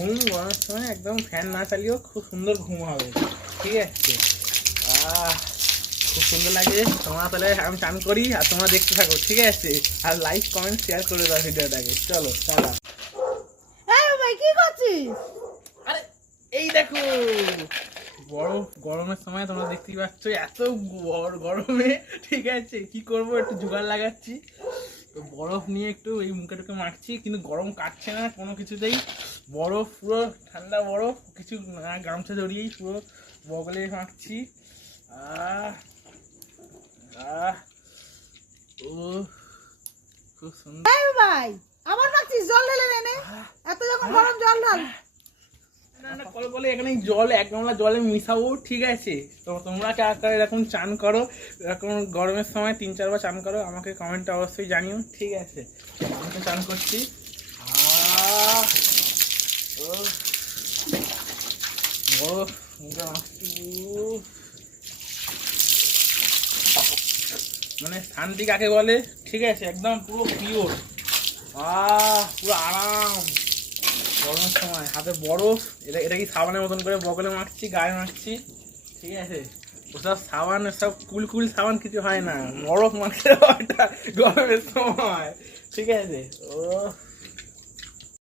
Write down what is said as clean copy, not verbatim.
ঘুম গরমের সময় একদম ফ্যান না চালিয়েও খুব সুন্দর ঘুম হবে, ঠিক আছে। খুব সুন্দর লাগে। তোমরা তাহলে আমি চান করি আর তোমরা দেখতে থাকো, ঠিক আছে। আর লাইক কমেন্ট শেয়ার করে দাও ভিডিওটাকে। চলো চলো। ভাই কি করছিস? আরে এই দেখো বরফ, গরমের সময় তোমরা দেখতেই পাচ্ছ এত গরমে, ঠিক আছে, কি করব, একটু জোগাড় লাগাচ্ছি। তো বরফ নিয়ে একটু এই মুখে টুকে মাখছি, কিন্তু গরম কাটছে না কোনো কিছুতেই। বরফ পুরো ঠান্ডা বরফ, কিছু না গামছা জড়িয়েই পুরো বগলে মাখছি। আহ আহ ও খুব সুন্দর। ভাই আমার মাখছিস, জল ঢেলে নে। এত যখন গরম জল ঢাল। না না, কলে কলে এখানে জল, এক গামলা জলে মিশাবো, ঠিক আছে। তো তোমরা এরকম চান করো, এরকম গরমের সময় 3-4 বার চান করো, আমাকে কমেন্টে অবশ্যই জানিও, ঠিক আছে। আমি তো চান করছি। মানে শান্তি কাকে বলে, ঠিক আছে, একদম পুরো পিওর। পুরো আরাম গরমের সময়। হাতে বরফ, এটা কি সাবানের মতন করে বগলে মাখছি, গায়ে মাখছি, ঠিক আছে। ওসব সাবান, সব কুল সাবান কিছু হয় না, বরফ মাখতে হয় গরমের সময়, ঠিক আছে। ও